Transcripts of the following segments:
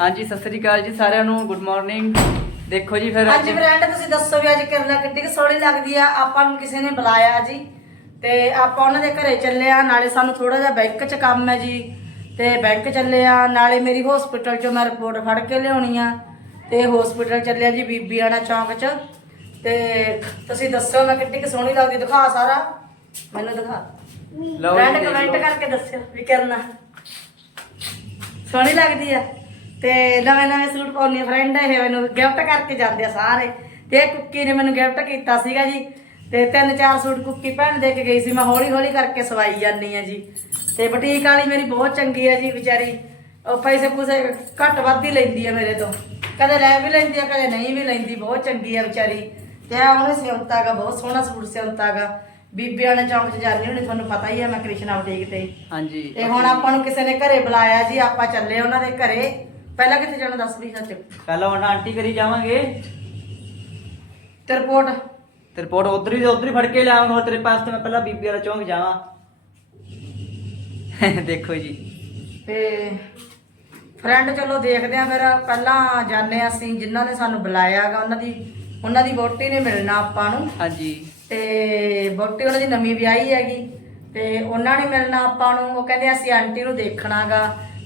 ਹਾਂਜੀ ਸਤਿ ਸ੍ਰੀ ਅਕਾਲ ਜੀ ਸਾਰਿਆਂ ਨੂੰ ਗੁੱਡ ਮਾਰਨਿੰਗ ਦੇਖੋ ਜੀ ਫਿਰ ਅੱਜ ਫਰੈਂਡ ਤੁਸੀਂ ਦੱਸੋ ਵੀ ਅੱਜ ਕਿਰਲਾ ਕਿੱਡੀ ਕੁ ਸੋਹਣੀ ਲੱਗਦੀ ਆ। ਆਪਾਂ ਨੂੰ ਕਿਸੇ ਨੇ ਬੁਲਾਇਆ ਜੀ। ਤੇ ਆਪਾਂ ਉਹਨਾਂ ਦੇ ਘਰੇ ਚੱਲੇ ਆ ਨਾਲੇ ਸਾਨੂੰ ਥੋੜਾ ਜਿਹਾ ਬੈਂਕ 'ਚ ਕੰਮ ਹੈ ਜੀ। ਤੇ ਬੈਂਕ ਚੱਲੇ ਆ ਨਾਲੇ ਮੇਰੀ ਹਸਪੀਟਲ 'ਚੋਂ ਮੈਂ ਰਿਪੋਰਟ ਫੜ ਕੇ ਲਿਆਉਣੀ ਆ। ਤੇ ਹਸਪੀਟਲ ਚੱਲੇ ਆ ਜੀ ਬੀਬੀਆਣਾ ਚੌਂਕ 'ਚ। ਤੇ ਤੁਸੀਂ ਦੱਸੋ ਮੈਂ ਕਿੱਡੀ ਕੁ ਸੋਹਣੀ ਲੱਗਦੀ ਦਿਖਾ ਸਾਰਾ। ਮੈਨੂੰ ਦਿਖਾ। ਲਓ ਫਰੈਂਡ ਕਮੈਂਟ। ਕਰਕੇ ਦੱਸਿਓ ਵੀ ਕਰਨਾ ਸੋਹਣੀ ਲੱਗਦੀ ਆ। ਤੇ ਨਵੇਂ ਨਵੇਂ ਸੂਟ ਪਾਉਣੀ ਫਰੈਂਡ ਇਹ ਮੈਨੂੰ ਗਿਫਟ ਕਰਕੇ ਜਾਂਦੇ ਆ ਸਾਰੇ। ਤੇ ਕੁੱਕੀ ਨੇ ਮੈਨੂੰ ਗਿਫਟ ਕੀਤਾ ਸੀਗਾ ਜੀ। ਤੇ ਤਿੰਨ ਚਾਰ ਸੂਟ ਕੁੱਕੀ ਭੈਣ ਦੇ ਕੇ ਗਈ ਸੀ ਮੈਂ ਹੌਲੀ ਹੌਲੀ ਕਰਕੇ ਸਵਾਈ ਜਾਂਦੀ ਆ ਜੀ। ਤੇ ਬੁਟੀਕ ਵਾਲੀ ਮੇਰੀ ਬਹੁਤ ਚੰਗੀ ਆ ਜੀ ਵਿਚਾਰੀ। ਉਹ ਪੈਸੇ ਪੂਸੇ ਘੱਟ ਵੱਧ ਹੀ ਲੈਂਦੀ ਆ ਮੇਰੇ ਤੋਂ। ਕਦੇ ਲੈ ਵੀ ਲੈਂਦੀ ਆ ਕਦੇ ਨਹੀਂ ਵੀ ਲੈਂਦੀ ਬਹੁਤ ਚੰਗੀ ਆ ਵਿਚਾਰੀ। ਤੇ ਉਹਨੇ ਸਿਉਂਤਾ ਗਾ ਬਹੁਤ ਸੋਹਣਾ ਸੂਟ ਸਿਉਂਤਾ ਗਾ। ਬੀਬੀਆਂ ਨੇ ਚੌਂਕ 'ਚ ਜਾਂਦੀ ਹੁੰਦੀ ਤੁਹਾਨੂੰ ਪਤਾ ਹੀ ਆ ਮੈਂ ਕ੍ਰਿਸ਼ਨਾ ਬੁਟੀਕ ਤੇ। ਹਾਂਜੀ। ਤੇ ਹੁਣ ਆਪਾਂ ਨੂੰ ਕਿਸੇ ਨੇ ਘਰੇ ਬੁਲਾਇਆ ਜੀ ਆਪਾਂ ਚੱਲੇ ਉਹਨਾਂ ਦੇ ਘਰੇ। ਪਹਿਲਾਂ ਕਿੱਥੇ ਜਾਣਾ ਦੱਸ ਵੀ ਸੱਚ। ਪਹਿਲਾਂ ਹੁਣ ਆਂਟੀ ਕਰੀ ਜਾਵਾਂਗੇ। ਤੇ ਰਿਪੋਰਟ ਤੇ ਰਿਪੋਰਟ ਉਧਰ ਹੀ ਉਧਰ ਹੀ ਫੜ ਕੇ ਲਿਆਵਾਂਗਾ ਹੋਰ ਤੇਰੇ ਪਾਸ ਤੇ ਮੈਂ ਪਹਿਲਾਂ ਬੀਬੀ ਵਾਲਾ ਚੌਂਕ ਜਾਵਾਂ। ਦੇਖੋ ਜੀ। ਤੇ ਫਰੈਂਡ ਚਲੋ ਦੇਖਦੇ ਆ ਫਿਰ ਪਹਿਲਾਂ ਜਾਣੇ ਅਸੀਂ ਜਿਨ੍ਹਾਂ ਨੇ ਸਾਨੂੰ ਬੁਲਾਇਆਗਾ ਉਹਨਾਂ ਦੀ ਉਹਨਾਂ ਦੀ ਵੋਟੀ ਨੇ ਮਿਲਣਾ ਆਪਾਂ ਨੂੰ। ਹਾਂਜੀ। ਤੇ ਵੋਟੀ ਉਹਨਾਂ ਦੀ ਨਵੀਂ ਵਿਆਹੀ ਹੈਗੀ ਤੇ ਉਹਨਾਂ ਨੇ ਮਿਲਣਾ ਆਪਾਂ ਨੂੰ। ਉਹ ਕਹਿੰਦੇ ਅਸੀਂ ਆਂਟੀ ਨੂੰ ਦੇਖਣਾਗਾ।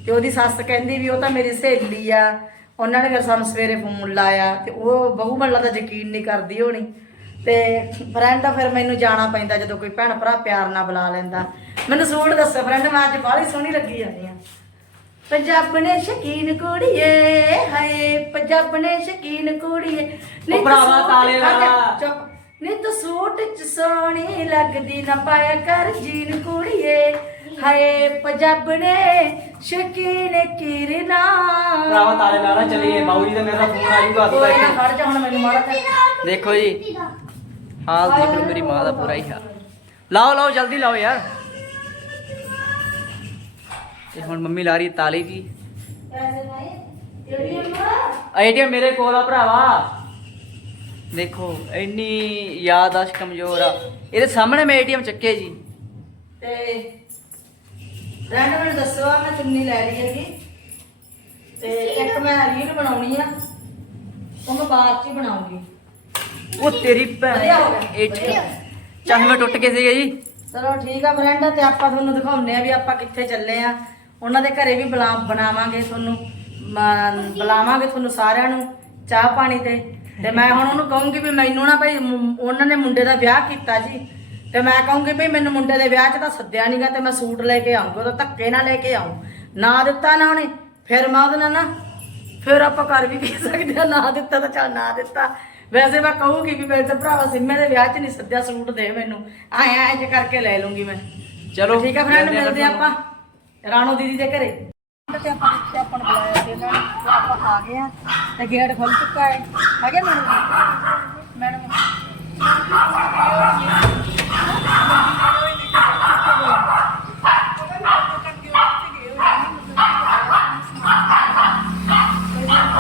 ਤੇ ਉਹਦੀ ਸੱਸ ਕਹਿੰਦੀ ਵੀ ਉਹ ਤਾਂ ਮੇਰੀ ਸਹੇਲੀ ਆ। ਉਹਨਾਂ ਨੇ ਫਿਰ ਸਾਨੂੰ ਸਵੇਰੇ ਫੋਨ ਲਾਇਆ ਤੇ ਉਹ ਬਹੂ ਮੱਲਾ ਦਾ ਯਕੀਨ ਨਹੀਂ ਕਰਦੀ ਹੋਣੀ। ਤੇ ਫਰੈਂਡ ਫਿਰ ਮੈਨੂੰ ਜਾਣਾ ਪੈਂਦਾ ਜਦੋਂ ਕੋਈ ਭੈਣ ਭਰਾ ਪਿਆਰ ਨਾਲ ਬੁਲਾ ਲੈਂਦਾ। ਮੈਨੂੰ ਸੂਟ ਦੱਸੋ ਫਰੈਂਡ ਮੈਂ ਅੱਜ ਬਾਹਲੀ ਸੋਹਣੀ ਲੱਗੀ ਜਾਂਦੀ ਆ ਪੰਜਾਬ ਨੇ ਸ਼ਕੀਨ ਕੁੜੀਏ ਹਾਏ ਪੰਜਾਬ ਨੇ ਸ਼ਕੀਨ ਕੁੜੀਏ। ਨੀ ਤੂੰ ਭਰਾਵਾ ਤਾਲੇ ਲਾ। ਚੁੱਪ। ਨੀ ਤੂੰ ਸੂਟ ਚ ਸੋਹਣੀ ਲੱਗਦੀ ਨਾ ਪਾਇਆ ਕਰ ਜੀਨ ਕੁੜੀਏ। ਹਾਏ ਪੰਜਾਬ ਨੇ ਸ਼ਕੀਨ ਕਿਰਨਾ। ਭਰਾਵਾ ਤਾਲੇ ਲਾ ਲਾ ਚਲੀਏ। ਬਾਊ ਜੀ ਦਾ ਮੇਰਾ ਫੋਨ ਆ ਜੂਗਾ ਕੋਈ ਨਾ ਖੜ ਜਾ ਹੁਣ ਮੈਨੂੰ ਮਾਰਾ ਕਰ ਦੇਖੋ ਜੀ ਹਾਲ ਦੇਖ ਲਓ ਮੇਰੀ ਮਾਂ ਦਾ ਪੂਰਾ ਹੀ ਹਾਲ। ਲਾਓ ਲਾਓ ਜਲਦੀ ਲਾਓ ਯਾਰ। ਤੇ ਹੁਣ ਮੰਮੀ ਲਾ ਰਹੀ ਤਾਲੀ ਜੀ ਏਟੀਐਮ ਮੇਰੇ ਕੋਲ ਆ ਭਰਾਵਾ। ਦੇਖੋ ਇੰਨੀ ਯਾਦਾਸ਼ਤ ਕਮਜ਼ੋਰ ਆ। ਇਹਦੇ ਸਾਹਮਣੇ ਮੈਂ ਏਟੀਐਮ ਚੱਕੇ ਜੀ। ਤੇ ਰੈਂਡ ਮੈਨੂੰ ਦੱਸੋ ਆ ਮੈਂ ਚੁੰਨੀ ਲੈ ਲਈ ਹੈਗੀ। ਤੇ ਇੱਕ ਮੈਂ ਰੀਲ ਬਣਾਉਣੀ ਆ ਉਹ ਮੈਂ ਬਾਅਦ ਚ ਹੀ ਬਣਾਉਂਗੀ। ਉਹ ਤੇਰੀ ਭੈਣ ਵਧੀਆ ਹੋ ਗਿਆ, ਟੁੱਟ ਗਏ ਸੀਗੇ ਜੀ। ਚਲੋ ਠੀਕ ਆ ਫਰੈਂਡ ਤੇ ਆਪਾਂ ਤੁਹਾਨੂੰ ਦਿਖਾਉਂਦੇ ਆ ਵੀ ਆਪਾਂ ਕਿੱਥੇ ਚੱਲੇ ਆ। ਉਹਨਾਂ ਦੇ ਘਰੇ ਵੀ ਬੁਲਾ ਬਣਾਵਾਂਗੇ ਤੁਹਾਨੂੰ ਮ- ਬੁਲਾਵਾਂਗੇ ਤੁਹਾਨੂੰ ਸਾਰਿਆਂ ਨੂੰ ਚਾਹ ਪਾਣੀ ਤੇ। ਤੇ ਮੈਂ ਹੁਣ ਉਹਨੂੰ ਕਹੂੰਗੀ ਵੀ ਮੈਨੂੰ ਨਾ ਭਾਈ ਮੁ- ਉਹਨਾਂ ਨੇ ਮੁੰਡੇ ਦਾ ਵਿਆਹ ਕੀਤਾ ਜੀ। ਤੇ ਮੈਂ ਕਹੂੰਗੀ ਵੀ ਮੈਨੂੰ ਮੁੰਡੇ ਦੇ ਵਿਆਹ 'ਚ ਤਾਂ ਸੱਦਿਆ ਨਹੀਂਗਾ ਤੇ ਮੈਂ ਸੂਟ ਲੈ ਕੇ ਆਉਂਗਾ ਤਾਂ ਧੱਕੇ ਨਾਲ ਲੈ ਕੇ ਆਉਂ ਨਾ ਦਿੱਤਾ ਨਾ ਉਹਨੇ ਫਿਰ ਮੈਂ ਉਹਦੇ ਨਾਲ ਨਾ ਫਿਰ ਆਪਾਂ ਕਰ ਵੀ ਕੀ ਸਕਦੇ ਆ ਨਾ ਦਿੱਤਾ ਤਾਂ ਚੱਲ ਨਾ ਦਿੱਤਾ। ਵੈਸੇ ਮੈਂ ਕਹੂੰਗੀ ਵੀ ਮੇਰੇ ਤੇ ਭਰਾਵਾ ਸਿੰਮੇ ਦੇ ਵਿਆਹ 'ਚ ਨਹੀਂ ਸੱਦਿਆ ਸੂਟ ਦੇ ਮੈਨੂੰ। ਐਂ ਐਂ ਜੇ ਕਰਕੇ ਲੈ ਲੂੰਗੀ ਮੈਂ। ਚਲੋ ਠੀਕ ਹੈ ਫਰੈਂਡ ਮਿਲਦੇ ਆ ਆ ਆਪਾਂ। ਰਾਣੋ ਦੀਦੀ ਦੇ ਘਰੇ। ਤੇ ਆਪਾਂ ਇੱਥੇ ਆਪਾਂ ਨੂੰ ਬੁਲਾਇਆ ਸੀ ਇਹਨਾਂ ਨੇ। ਆਪਾਂ ਆ ਗਏ ਆ ਤੇ ਗੇਟ ਖੁੱਲ ਚੁੱਕਾ ਹੈ। ਹੈਗੇ ਮੈਡਮ? ਮੈਡਮ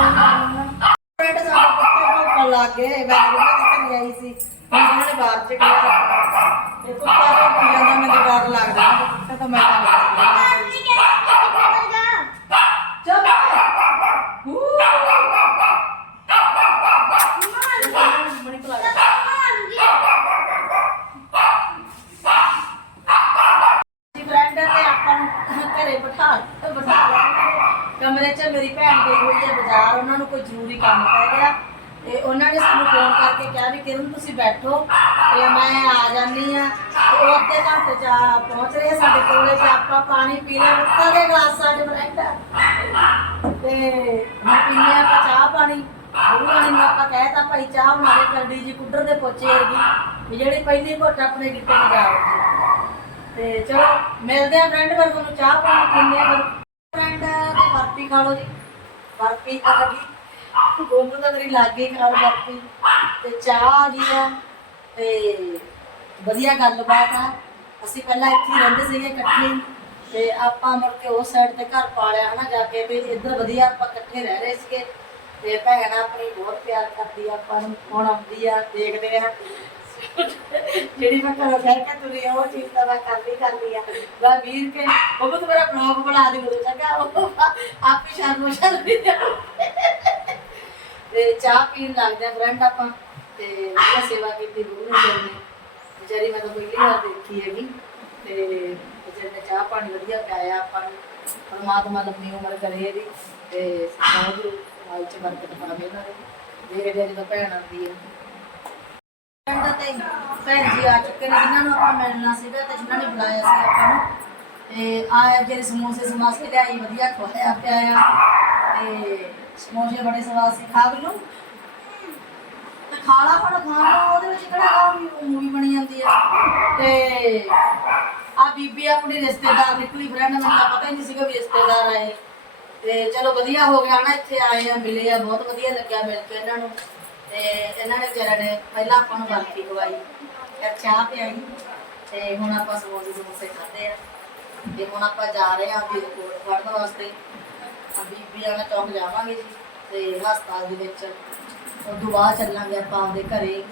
ਫਰੈਂਡ ਸਾਡੇ ਕੁੱਤੇ ਭੌਂਕਣ ਲੱਗ ਗਏ ਮੈਂ ਉਹਨਾਂ ਦੇ ਘਰੇ ਆਈ ਸੀ ਹੁਣ ਉਹਨਾਂ ਨੇ ਬਾਹਰ ਚ ਗਿਆ ਤੇ ਕੁੱਤਾ ਭੌਂਕੀ ਜਾਂਦਾ ਮੈਨੂੰ ਡਰ ਲੱਗਦਾ ਕੁੱਤੇ ਤਾਂ ਮੈਂ ਤਾਂ ਨਹੀਂ ਚੁੱਪ ਹੂ ਮਣੀ ਕੋਲ ਆ ਜੀ ਫਰੈਂਡ ਤੇ ਆਪਾਂ ਨੂੰ ਘਰੇ ਬਿਠਾ ਬਿਠਾ ਲਿਆ। ਕਮਰੇ 'ਚ ਮੇਰੀ ਭੈਣ ਗਈ ਹੋਈ ਹੈ ਬਾਜ਼ਾਰ ਉਹਨਾਂ ਨੂੰ ਕੋਈ ਜ਼ਰੂਰੀ ਕੰਮ ਪੈ ਗਿਆ ਤੇ ਉਹਨਾਂ ਨੇ ਸਾਨੂੰ ਫੋਨ ਕਰਕੇ ਕਿਹਾ ਵੀ ਕਿਰਨ ਤੁਸੀਂ ਬੈਠੋ, ਤੇ ਮੈਂ ਆ ਜਾਂਦੀ ਆ ਤੇ ਉਹ ਅੱਧੇ ਘੰਟੇ 'ਚ ਆ ਪਹੁੰਚ ਰਹੇ ਆ ਸਾਡੇ ਕੋਲੇ ਤੇ ਆਪਾਂ ਪਾਣੀ ਪੀ ਲਿਆ ਮਿੱਠਾ ਦੇ ਗਲਾਸਾਂ 'ਚ ਫਰੈਂਡ ਤੇ ਹੁਣ ਪੀਨੇ ਆਪਾਂ ਚਾਹ ਪਾਣੀ। ਉਹ ਵਾਲੀ ਨੂੰ ਆਪਾਂ ਕਹਿਤਾ ਭਾਈ ਚਾਹ ਬਣਾ ਦੇ ਕਰਦੀ ਜੀ ਕੁੱਡਰ ਦੇ ਪੋਚੇ ਵਰਗੀ, ਵੀ ਜਿਹੜੀ ਪਹਿਲੀ ਘੁੱਟ ਆਪਣੇ ਗਿੱਟੇ ਤੇ ਜਾ ਤੇ ਚਲੋ, ਮਿਲਦੇ ਆ ਫਰੈਂਡ ਫਿਰ ਤੁਹਾਨੂੰ ਚਾਹ ਪਾਣੀ ਪੀਂਦੇ ਆ ਫਰੈਂਡ ਤੇ ਬਰਫੀ ਖਾ ਲਓ ਜੀ। ਬਰਫੀ ਆ ਗਈ ਗੋਲੂ ਦਾ ਮੇਰੀ ਲਾਗੇ ਖਾ ਲਓ ਬਰਫੀ। ਤੇ ਚਾਹ ਆ ਗਈ ਆ ਤੇ ਵਧੀਆ ਗੱਲਬਾਤ ਆ। ਅਸੀਂ ਪਹਿਲਾਂ ਇੱਥੇ ਰਹਿੰਦੇ ਸੀਗੇ ਇਕੱਠੇ। ਤੇ ਆਪਾਂ ਮੁੜ ਕੇ ਉਸ ਸਾਈਡ ਤੇ ਘਰ ਪਾ ਲਿਆ ਹਨਾ ਜਾ ਕੇ ਤੇ ਇੱਧਰ ਵਧੀਆ ਆਪਾਂ ਇਕੱਠੇ ਰਹਿ ਰਹੇ ਸੀਗੇ। ਤੇ ਭੈਣ ਆਪਣੀ ਬਹੁਤ ਪਿਆਰ ਕਰਦੀ ਆ ਆਪਾਂ ਨੂੰ ਹੁਣ ਆਉਂਦੀ ਆ ਦੇਖਦੇ ਆ। ਜਿਹੜੀ ਮੈਂ ਘਰੋਂ ਕਹਿ ਕੇ ਤੁਰੀ ਆ, ਉਹ ਚੀਜ਼ ਤਾਂ ਮੈਂ ਕਰਦੀ ਲਈ ਆ। ਮੈਂ ਵੀਰ ਕੇ ਉਹ ਤੂੰ ਮੇਰਾ ਬਲੌਗ ਬਣਾ ਦੇ ਉਦੋਂ ਚੰਗਾ ਉਹ ਆਪੇ ਸ਼ਰਮ ਸ਼ਰਮ ਤੇ ਚਾਹ ਪੀਣ ਲੱਗਦੇ ਆ ਫਰੈਂਡ ਆਪਾਂ। ਤੇ ਵਧੀਆ ਸੇਵਾ ਕੀਤੀ ਬੂਹ ਨੇ ਚਿਰ ਨੇ ਵਿਚਾਰੀ ਮੈਂ ਤਾਂ ਪਹਿਲੀ ਵਾਰ ਦੇਖੀ ਹੈਗੀ। ਤੇ ਵਿਚਾਰੀ ਨੇ ਚਾਹ ਪਾਣੀ ਵਧੀਆ ਪਿਆਇਆ, ਆਪਾਂ ਨੂੰ ਪਰਮਾਤਮਾ ਲੰਮੀ ਉਮਰ ਕਰੇ ਇਹਦੀ ਤੇ ਸਮਾਜ ਸਮਾਜ ਚ ਬਰਕਤ ਪਾਵੇ ਇਹਨਾਂ ਦੇ। ਦੇਖਦੇ ਆ ਜਦੋਂ ਭੈਣ ਆਉਂਦੀ ਆ। ਪਿੰਡ ਤੇ ਭੈਣ ਜੀ ਆ ਚੁੱਕੇ ਨੇ, ਜਿਨ੍ਹਾਂ ਨੂੰ ਆਪਾਂ ਮਿਲਣਾ ਸੀਗਾ ਤੇ ਜਿਨ੍ਹਾਂ ਨੇ ਬੁਲਾਇਆ ਸੀ ਆਪਾਂ ਨੂੰ। ਤੇ ਆ ਜਿਹੜੇ ਸਮੋਸੇ ਸਮਾਸੇ ਲਿਆਈ, ਵਧੀਆ ਖਵਾਇਆ, ਪਿਆਇਆ। ਤੇ ਸਮੋਸੇ ਬੜੇ ਸਵਾਦ ਸੀ। ਖਾ ਲਓ। ਤੇ ਖਾਣਾ ਖਾਣਾ ਉਹਦੇ ਵਿੱਚ ਕਿਹੜਾ ਮੂਵੀ ਬਣੀ ਜਾਂਦੀ ਆ? ਤੇ ਆ ਬੀਬੀ ਆਪਣੀ ਰਿਸ਼ਤੇਦਾਰ ਨਿਕਲੀ ਫਰੈਂਡ ਮੈਨੂੰ ਤਾਂ ਪਤਾ ਹੀ ਨਹੀਂ ਸੀਗਾ ਵੀ ਰਿਸ਼ਤੇਦਾਰ ਆਏ ਤੇ ਚਲੋ ਵਧੀਆ ਹੋ ਗਿਆ ਨਾ ਇੱਥੇ ਆਏ ਆ, ਮਿਲੇ ਆ, ਬਹੁਤ ਵਧੀਆ ਲੱਗਿਆ ਮਿਲ ਕੇ ਇਹਨਾਂ ਨੂੰ। ਤੇ ਇਹਨਾਂ ਨੇ ਵਿਚਾਰਿਆਂ ਨੇ ਪਹਿਲਾਂ ਆਪਾਂ ਨੂੰ ਬਰਫੀ ਖਵਾਈ, ਫਿਰ ਚਾਹ ਪਿਆਈ, ਤੇ ਹੁਣ ਆਪਾਂ ਸਮੋਸੇ ਸਮੋਸੇ ਖਾਦੇ ਆ। ਤੇ ਹੁਣ ਆਪਾਂ ਜਾ ਰਹੇ ਆ ਵੀ ਰਿਪੋਰਟ ਫੜਨ ਵਾਸਤੇ। ਬੀਬੀ ਆਣਾ ਚੌਂਕ ਜਾਵਾਂਗੇ ਜੀ, ਤੇ ਹਸਪਤਾਲ ਦੇ ਵਿੱਚ। ਉਦੋਂ ਬਾਅਦ ਚੱਲਾਂਗੇ ਆਪਾਂ ਆਪਦੇ ਘਰੇ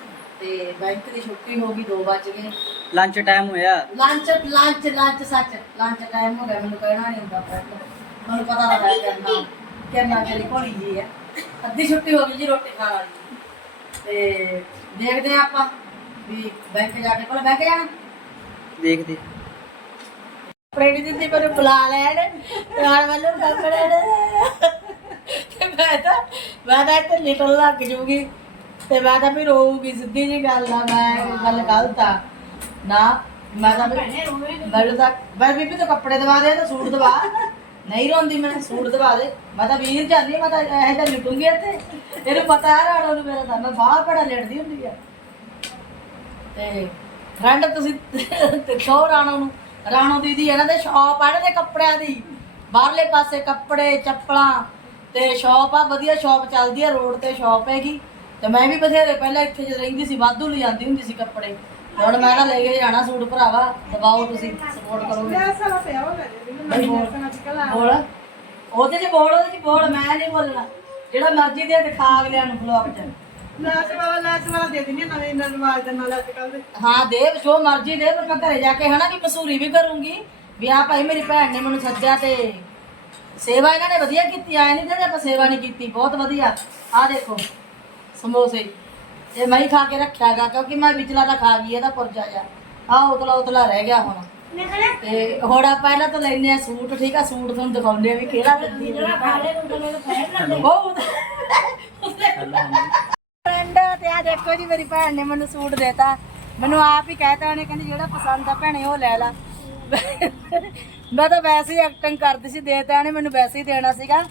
ਤੇ ਬੈਂਕ ਦੀ ਛੁੱਟੀ ਹੋ ਗਈ 2 ਵਜ ਗਏ। ਲੰਚ ਟਾਈਮ ਹੋਇਆ? ਲੰਚ ਲੰਚ ਲੰਚ ਸੱਚ। ਲੰਚ ਟਾਈਮ ਹੋ ਗਿਆ ਮੈਨੂੰ ਕਹਿਣਾ ਨਹੀਂ ਹੁੰਦਾ ਪਹਿਲਾਂ ਮੈਨੂੰ ਪਤਾ ਲੱਗਾ ਕਰਨਾ ਕਰਨਾ ਚਲੀ ਕੋਲੀ ਜੀ ਹੈ। ਅੱਧੀ ਛੁੱਟੀ ਹੋ ਗਈ ਜੀ ਰੋਟੀ ਖਾਣ ਵਾਲੀ। ਤੇ ਦੇਖਦੇ ਆ ਆਪਾਂ ਵੀ ਬੈਂਕ ਜਾ ਕੇ ਕੋਲ ਬੈਂਕ ਜਾਣਾ। ਦੇਖਦੇ ਪ੍ਰੇਣੀ ਦਿੰਦੀ ਮੈਨੂੰ ਬੁਲਾ ਲੈਣ। ਨਾਲ ਵੱਲੋਂ ਕੱਪੜੇ ਨੇ ਤੇ ਮੈਂ ਤਾਂ ਮੈਂ ਤਾਂ ਇੱਥੇ ਨਿਕਲ ਲੱਗ ਜੂਗੀ। ਤੇ ਮੈਂ ਤਾਂ ਵੀ ਰੋਊਗੀ ਸਿੱਧੀ ਜੀ ਗੱਲ ਆ ਮੈਂ ਗੱਲ ਗਲਤ ਆ। ਨਾ ਮੈਂ ਤਾਂ ਮੈਨੂੰ ਤਾਂ ਮੈਂ ਬੀਬੀ ਤੋਂ ਕੱਪੜੇ ਦਵਾ ਦੇ ਤਾਂ ਸੂਟ ਦਵਾ। ਨਹੀਂ ਰੋਂਦੀ ਮੈਂ ਸੂਟ ਦਵਾ ਦੇ। ਮੈਂ ਤਾਂ ਵੀਰ ਜਾਂਦੀ ਮੈਂ ਤਾਂ ਇਹ ਤਾਂ ਲੁੱਟੂਗੀ ਇੱਥੇ। ਤੈਨੂੰ ਪਤਾ ਹੈ ਰਾਣੋ ਨੂੰ ਮੇਰਾ ਤਾਂ ਮੈਂ ਬਾਹਰ ਬੜਾ ਲੜਦੀ ਹੁੰਦੀ ਆ। ਤੇ ਫਰੈਂਡ ਤੁਸੀਂ ਦੇਖੋ ਰਾਣੋ ਨੂੰ। ਰਾਣੋ ਦੀਦੀ ਇਹਨਾਂ ਦੇ ਸ਼ਾਪ ਆ ਇਹਨਾਂ ਦੇ ਕੱਪੜਿਆਂ ਦੀ। ਬਾਹਰਲੇ ਪਾਸੇ ਕੱਪੜੇ ਚੱਪਲਾਂ। ਤੇ ਸ਼ਾਪ ਆ ਵਧੀਆ ਸ਼ਾਪ ਚੱਲਦੀ ਆ ਰੋਡ ਤੇ ਸ਼ਾਪ ਹੈਗੀ। ਤੇ ਮੈਂ ਵੀ ਬਥੇਰੇ ਪਹਿਲਾਂ ਇੱਥੇ ਜਦ ਰਹਿੰਦੀ ਸੀ ਵਾਧੂ ਲੈ ਜਾਂਦੀ ਹੁੰਦੀ ਸੀ ਕੱਪੜੇ। ਹੁਣ ਮੈਂ ਨਾ ਲੈ ਕੇ ਜਾਣਾ ਸੂਟ ਭਰਾਵਾ ਦਬਾਓ ਤੁਸੀਂ ਸਪੋਰਟ ਕਰੋਗੇ ਨਹੀਂ ਬੋਲ ਬੋਲ ਉਹਦੇ ਚ ਬੋਲ ਉਹਦੇ ਚ ਬੋਲ ਮੈਂ ਨਹੀਂ ਬੋਲਣਾ। ਜਿਹੜਾ ਮਰਜ਼ੀ ਦੇ ਦਿਖਾ ਅਗਲਿਆਂ ਨੂੰ ਬਲੌਗ ਚ। ਹਾਂ ਦੇ ਜੋ ਮਰਜ਼ੀ ਦੇ ਪਰ ਮੈਂ ਘਰੇ ਜਾ ਕੇ ਹਨਾ ਵੀ ਮਸੂਰੀ ਵੀ ਕਰੂੰਗੀ। ਵੀ ਆ ਭਾਈ ਮੇਰੀ ਭੈਣ ਨੇ ਮੈਨੂੰ ਸੱਦਿਆ ਤੇ ਸੇਵਾ ਇਹਨਾਂ ਨੇ ਵਧੀਆ ਕੀਤੀ ਆਏ ਨਹੀਂ ਜਿਹੜੇ ਆਪਾਂ ਸੇਵਾ ਨਹੀਂ ਕੀਤੀ ਬਹੁਤ ਵਧੀਆ। ਆ ਦੇਖੋ ਸਮੋਸੇ। ਇਹ ਮੈਂ ਹੀ ਖਾ ਕੇ ਰੱਖਿਆਗਾ ਕਿਉਂਕਿ ਮੈਂ ਵਿਚਲਾ ਤਾਂ ਖਾ ਗਈ ਇਹਦਾ ਪੁਰਜਾ ਜਾ ਆ ਉਤਲਾ ਉਤਲਾ ਰਹਿ ਗਿਆ ਹੁਣ। ਤੇ ਹੁਣ ਆ ਪਹਿਲਾਂ ਤਾਂ ਲੈਨੇ ਆ ਸੂਟ ਠੀਕ ਆ ਸੂਟ ਤੁਹਾਨੂੰ ਦਿਖਾਉਂਦੇ ਆ ਵੀ ਕਿਹੜਾ ਲੈਂਦੀ ਬਹੁਤ ਫਰੈਂਡ ਤੇ ਆ ਦੇਖੋ ਜੀ ਮੇਰੀ ਭੈਣ ਨੇ ਮੈਨੂੰ ਸੂਟ ਦੇਤਾ। ਮੈਨੂੰ ਆਪ ਹੀ ਕਹਿਤਾ ਉਹਨੇ ਕਹਿੰਦੀ ਜਿਹੜਾ ਪਸੰਦ ਆ ਭੈਣੇ ਉਹ ਲੈ ਲਾ। ਮੈਂ ਤਾਂ ਵੈਸੇ ਹੀ ਐਕਟਿੰਗ ਕਰਦੀ ਸੀ ਦੇਤਾ ਇਹਨੇ ਮੈਨੂੰ ਵੈਸੇ ਹੀ ਦੇਣਾ ਸੀਗਾ।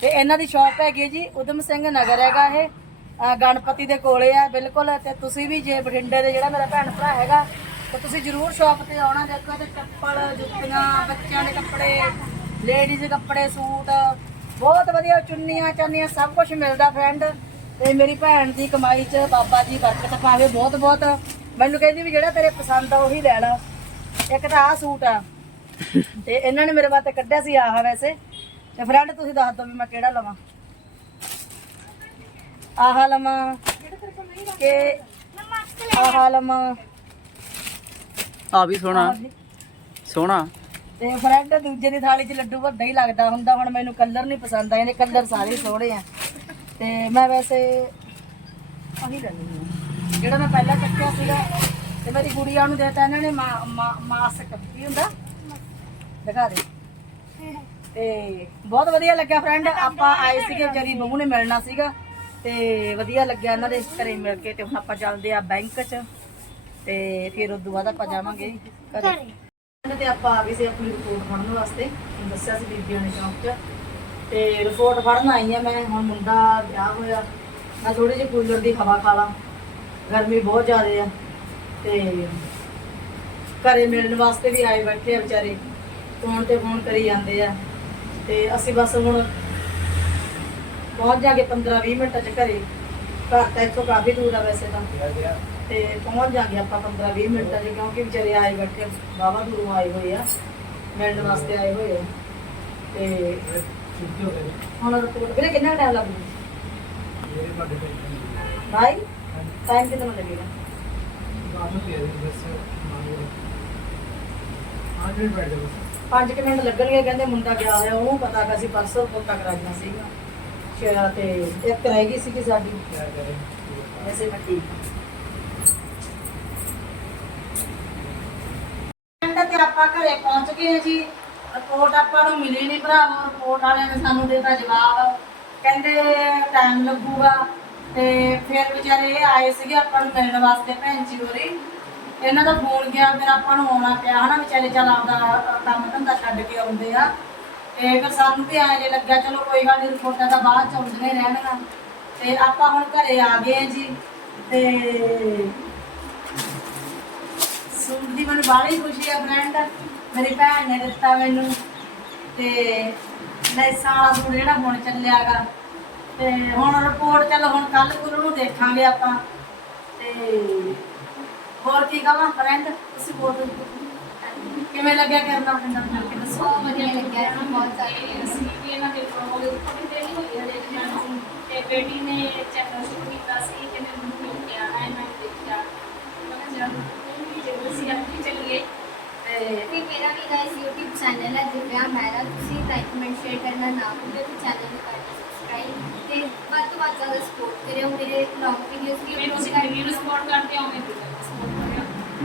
ਤੇ ਇਹਨਾਂ ਦੀ ਸ਼ਾਪ ਹੈਗੀ ਹੈ ਜੀ, ਉਦਮ ਸਿੰਘ ਨਗਰ ਹੈਗਾ ਇਹ। ਅਹ ਗਣਪਤੀ ਦੇ ਕੋਲੇ ਆ, ਬਿਲਕੁਲ। ਤੇ ਤੁਸੀਂ ਵੀ ਜੇ ਬਠਿੰਡੇ ਦੇ ਜਿਹੜਾ ਮੇਰਾ ਭੈਣ ਭਰਾ ਹੈਗਾ, ਤੇ ਤੁਸੀਂ ਜਰੂਰ ਸ਼ਾਪ ਤੇ ਆਉਣਾ, ਦੇਖੋ ਤੇ ਚੱਪਲ, ਜੁੱਤੀਆਂ, ਬੱਚਿਆਂ ਦੇ ਕੱਪੜੇ ਲੇਡੀਜ਼ ਦੇ ਕੱਪੜੇ, ਸੂਟ। ਬਹੁਤ ਵਧੀਆ ਚੁੰਨੀਆਂ, ਚਾਨੀਆਂ, ਸਭ ਕੁਝ ਮਿਲਦਾ ਫਰੈਂਡ ਤੇ ਮੇਰੀ ਭੈਣ ਦੀ ਕਮਾਈ 'ਚ ਬਾਬਾ ਜੀ ਬਰਕਤ ਪਾਵੇ ਬਹੁਤ ਬਹੁਤ ਮੈਨੂੰ ਕਹਿੰਦੀ ਵੀ ਜਿਹੜਾ ਤੇਰੇ ਪਸੰਦ ਆ, ਉਹੀ ਲੈ ਲਾ। ਇੱਕ ਤਾਂ ਆਹ ਸੂਟ ਆ। ਤੇ ਇਹਨਾਂ ਨੇ ਮੇਰੇ ਵਾਸਤੇ ਕੱਢਿਆ ਸੀ ਆਹ ਵੈਸੇ। ਤੇ ਫਰੈਂਡ ਤੁਸੀਂ ਦੱਸ ਦਿਓ ਵੀ ਮੈਂ ਕਿਹੜਾ ਲਵਾਂ। ਆਹ ਲਵਾਂ ਕਿ ਆਹ ਲਵਾਂ। ਆ ਵੀ ਸੋਹਣਾ। ਸੋਹਣਾ। ਤੇ ਫਰੈਂਡ ਦੂਜੇ ਦੀ ਥਾਲੀ 'ਚ ਲੱਡੂ ਵੱਡਾ ਹੀ ਲੱਗਦਾ ਹੁੰਦਾ। ਹੁਣ ਮੈਨੂੰ ਕਲਰ ਨਹੀਂ ਪਸੰਦ ਆਏ ਨੇ ਕਲਰ ਸਾਰੇ ਸੋਹਣੇ ਆ। ਤੇ ਮੈਂ ਵੈਸੇ ਆਹੀ ਲੈ ਲੈਂਦੀ ਹਾਂ। ਜਿਹੜਾ ਮੈਂ ਪਹਿਲਾਂ ਚੱਕਿਆ ਸੀਗਾ ਤੇ ਮੇਰੀ ਗੁੜੀਆ ਨੂੰ ਦੇਤਾ ਇਹਨਾਂ ਨੇ ਮਾਸਕ, ਕੀ ਹੁੰਦਾ? ਦਿਖਾ ਦੇ। ਤੇ ਬਹੁਤ ਵਧੀਆ ਲੱਗਿਆ ਫਰੈਂਡ ਆਪਾਂ ਆਏ ਸੀਗੇ ਵਿਚਾਰੀ ਬਹੂ ਨੇ ਮਿਲਣਾ ਸੀਗਾ, ਤੇ ਵਧੀਆ ਲੱਗਿਆ ਇਹਨਾਂ ਦੇ ਘਰੇ ਮਿਲ ਕੇ, ਤੇ ਹੁਣ ਆਪਾਂ ਚੱਲਦੇ ਆ ਬੈਂਕ 'ਚ, ਤੇ ਫਿਰ ਉਦੋਂ ਬਾਅਦ ਆਪਾਂ ਜਾਵਾਂਗੇ ਘਰੇ। ਤੇ ਆਪਾਂ ਆ ਗਏ ਸੀ ਆਪਣੀ ਰਿਪੋਰਟ ਫੜਨ ਵਾਸਤੇ ਦੱਸਿਆ ਸੀ ਬੀਬੀਆਂ ਨੇ ਚੌਂਕ 'ਚ। ਤੇ ਰਿਪੋਰਟ ਫੜਨ ਆਈ ਆ ਮੈਂ, ਹੁਣ ਮੁੰਡਾ ਵਿਆਹ ਹੋਇਆ। ਮੈਂ ਥੋੜੀ ਜਿਹੀ ਕੂਲਰ ਦੀ ਹਵਾ ਖਾ ਲਾਂ। ਗਰਮੀ ਬਹੁਤ ਜ਼ਿਆਦਾ ਆ। ਤੇ ਘਰੇ ਮਿਲਣ ਵਾਸਤੇ ਵੀ ਆਏ ਬੈਠੇ ਆ ਵਿਚਾਰੇ। ਫੋਨ ਤੇ ਫੋਨ ਕਰੀ ਜਾਂਦੇ ਆ। ਤੇ ਅਸੀਂ ਬਸ ਹੁਣ ਪਹੁੰਚ ਜਾਗੇ 15 20 ਮਿੰਟਾਂ ਚ ਘਰੇ। ਘਰ ਤਾਂ ਇੱਥੋਂ ਕਾਫੀ ਦੂਰ ਆ ਵੈਸੇ ਤਾਂ। ਤੇ ਪਹੁੰਚ ਜਾਗੇ ਆਪਾਂ 15 20 ਮਿੰਟਾਂ ਚ ਕਿਉਂਕਿ ਵਿਚਾਰੇ ਆਏ ਬੈਠੇ ਬਾਬਾ ਦੂਰੋਂ ਆਏ ਹੋਏ ਆ। ਮਿਲਣ ਵਾਸਤੇ ਆਏ ਹੋਏ ਆ। ਤੇ ਹੁਣ ਰਿਪੋਰਟ ਵੀਰੇ ਕਿੰਨਾ ਟਾਈਮ ਲੱਗੂ? ਭਾਈ ਟਾਈਮ ਕਿੰਨਾ ਲੱਗੇਗਾ? ਕਾਹਨੂੰ ਪਿਆ ਜੀ ਬਸ ਮੰਗੋ ਹਾਂ ਜੀ ਬੈਠ ਜਾਓ ਬਸ 5 ਮਿੰਟ ਲੱਗਣਗੇ, ਕਹਿੰਦੇ ਮੁੰਡਾ ਗਿਆ ਹੋਇਆ, ਉਹਨੂੰ ਪਤਾ ਕਿ ਅਸੀਂ ਪਰਸੋਂ ਫੋਟਾ ਕਰਾਈਆਂ ਸੀਗਾ ਸ਼ੇਰਾ ਤੇ ਇੱਕ ਰਹਿ ਗਈ ਸੀਗੀ ਸਾਡੀ। ਕੀ ਮੈਂ ਠੀਕ ਹਾਂ। ਤੇ ਆਪਾਂ ਘਰੇ ਪਹੁੰਚ ਗਏ ਹਾਂ ਜੀ। ਰਿਪੋਰਟ ਆਪਾਂ ਨੂੰ ਮਿਲੀ ਨਹੀਂ ਭਰਾਵੋ ਰਿਪੋਰਟ ਵਾਲਿਆਂ ਨੇ ਸਾਨੂੰ ਦਿੱਤਾ ਜਵਾਬ। ਕਹਿੰਦੇ ਟਾਈਮ ਲੱਗੂਗਾ। ਤੇ ਫਿਰ ਵਿਚਾਰੇ ਇਹ ਆਏ ਸੀਗੇ ਆਪਾਂ ਨੂੰ ਮਿਲਣ ਵਾਸਤੇ ਭੈਣ ਜੀ ਹੋਰੀ। ਇਹਨਾਂ ਦਾ ਫੋਨ ਗਿਆ, ਫਿਰ ਆਪਾਂ ਨੂੰ ਆਉਣਾ ਪਿਆ। ਹਨਾ ਵਿਚਾਰੇ ਚੱਲ ਆਪਦਾ ਕੰਮ ਧੰਦਾ ਛੱਡ ਕੇ ਆਉਂਦੇ ਆ। ਤੇ ਫਿਰ ਸਾਨੂੰ ਵੀ ਐਂ ਜੇ ਲੱਗਿਆ, ਚਲੋ ਕੋਈ ਗੱਲ ਨਹੀਂ ਰਿਪੋਰਟਾਂ ਤਾਂ ਬਾਅਦ ਚ ਆਉਂਦੀਆਂ ਹੀ ਤੇ ਆਪਾਂ ਹੁਣ ਘਰੇ ਆ ਗਏ ਜੀ। ਤੇ ਸੂਟ ਦੀ ਮੈਨੂੰ ਬਾਹਲੀ ਖੁਸ਼ੀ ਆ ਫਰੈਂਡ ਮੇਰੀ ਭੈਣ ਨੇ ਦਿੱਤਾ ਮੈਨੂੰ। ਤੇ ਲੈਸਾਂ ਵਾਲਾ ਸੂਟ ਜਿਹੜਾ ਹੁਣ ਚੱਲਿਆਗਾ ਤੇ ਹੁਣ ਰਿਪੋਰਟ ਚੱਲ ਹੁਣ ਕੱਲ ਗੁਰੂ ਨੂੰ ਦੇਖਾਂਗੇ ਆਪਾਂ। ਤੇ ਹੋਰ ਕੀ ਕਹਾਂ ਫਰੈਂਡ ਤੁਸੀਂ ਬੋਲ। ਕਿਵੇਂ ਲੱਗਿਆ ਕਰਨਾ ਪਿੰਡਾਂ ਮਿਲ ਕੇ? ਦੱਸੋ। ਬਹੁਤ ਵਧੀਆ ਲੱਗਿਆ ਇਹਨਾਂ ਬਹੁਤ ਸਾਰੇ ਅਸੀਂ ਵੀ ਇਹਨਾਂ ਦੇ ਪ੍ਰੋਗਰਾਮ ਦੇ ਉੱਪਰ ਦੇਣੀ ਹੋਈ ਹੈ ਦੇਖਣ ਨੂੰ। ਤੇ ਬੇਟੀ ਨੇ ਚੈਨਲ ਸ਼ੁਰੂ ਕੀਤਾ ਸੀ ਕਿ ਮੈਨੂੰ ਮਿਲ ਕੇ ਆਣਾ ਹੈ ਮੈਂ ਦੇਖਿਆ। ਮੈਂ ਕਿਹਾ ਚਲੋ ਵੀ ਜੇ ਅਸੀਂ ਅੱਗੇ ਚੱਲੀਏ। ਤੇ ਤੇ ਮੇਰਾ ਵੀ ਗਾਇਸ YouTube ਚੈਨਲ ਹੈ ਦਿਵਿਆ ਮਹਿਰਾ ਤੁਸੀਂ ਲਾਈਕ ਕਮੈਂਟ ਸ਼ੇਅਰ ਕਰਨਾ ਨਾ ਭੁੱਲਿਓ ਤੇ ਚੈਨਲ ਨੂੰ ਕਰ ਸਬਸਕ੍ਰਾਈਬ ਤੇ ਵੱਧ ਤੋਂ ਵੱਧ ਜ਼ਿਆਦਾ ਸਪੋਰਟ ਕਰਿਓ ਮੇਰੇ ਲੌਂਗ ਵੀਡੀਓਜ਼ ਵੀ ਮੈਨੂੰ ਅਪਲੋਡ ਤੁਸੀਂ ਕਰਦੀ ਰਿਵਿਊ ਸਪੋਰਟ ਕਰਦੇ ਹੋ ਮੈਂ ਸਪੋਰਟ ਕਰਿਆ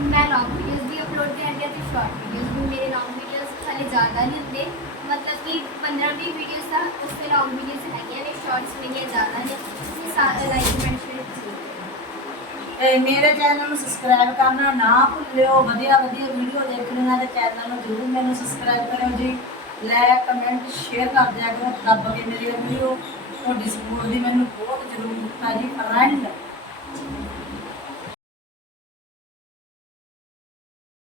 ਮੈਂ ਲੌਂਗ ਵੀਡੀਓਜ਼ ਵੀ ਅਪਲੋਡ ਕਰਦੀ ਹਾਂ ਤੇ ਸ਼ਾਰਟ ਵੀਡੀਓਜ਼ ਵੀ। ਮੇਰੇ ਲੌਂਗ ਵੀਡੀਓਜ਼ ਹਾਲੇ ਜ਼ਿਆਦਾ ਨਹੀਂ ਹੁੰਦੇ। ਮਤਲਬ ਕਿ 15-20 ਵੀਡੀਓਜ਼ ਦਾ ਉਸ ਤੇ ਲੌਂਗ ਵੀਡੀਓਜ਼ ਹੈਗੀਆਂ ਨੇ ਸ਼ਾਰਟਸ ਮੇਰੀਆਂ ਜ਼ਿਆਦਾ ਨੇ ਸਾਰੇ ਲਾਈਕ ਕਮੈਂਟ ਸ਼ੇਅਰ ਤੇ ਮੇਰੇ ਚੈਨਲ ਨੂੰ ਸਬਸਕ੍ਰਾਈਬ ਕਰਨਾ ਨਾ ਭੁੱਲਿਓ। ਵਧੀਆ ਵਧੀਆ ਵੀਡੀਓ ਦੇਖਣੀਆਂ ਤੇ ਚੈਨਲ ਨੂੰ ਜ਼ਰੂਰ ਮੈਨੂੰ ਸਬਸਕ੍ਰਾਈਬ ਕਰਿਓ ਜੀ। ਲਾਈਕ ਕਮੈਂਟ ਸ਼ੇਅਰ ਕਰ ਦਿਆ ਕਰੋ ਦੱਬ ਕੇ ਮੇਰੀ ਵੀਡੀਓ ਤੁਹਾਡੀ ਸਪੋਰਟ ਦੀ ਮੈਨੂੰ ਬਹੁਤ ਜ਼ਰੂਰਤ ਹੈ ਜੀ ਫਰੈਂਡ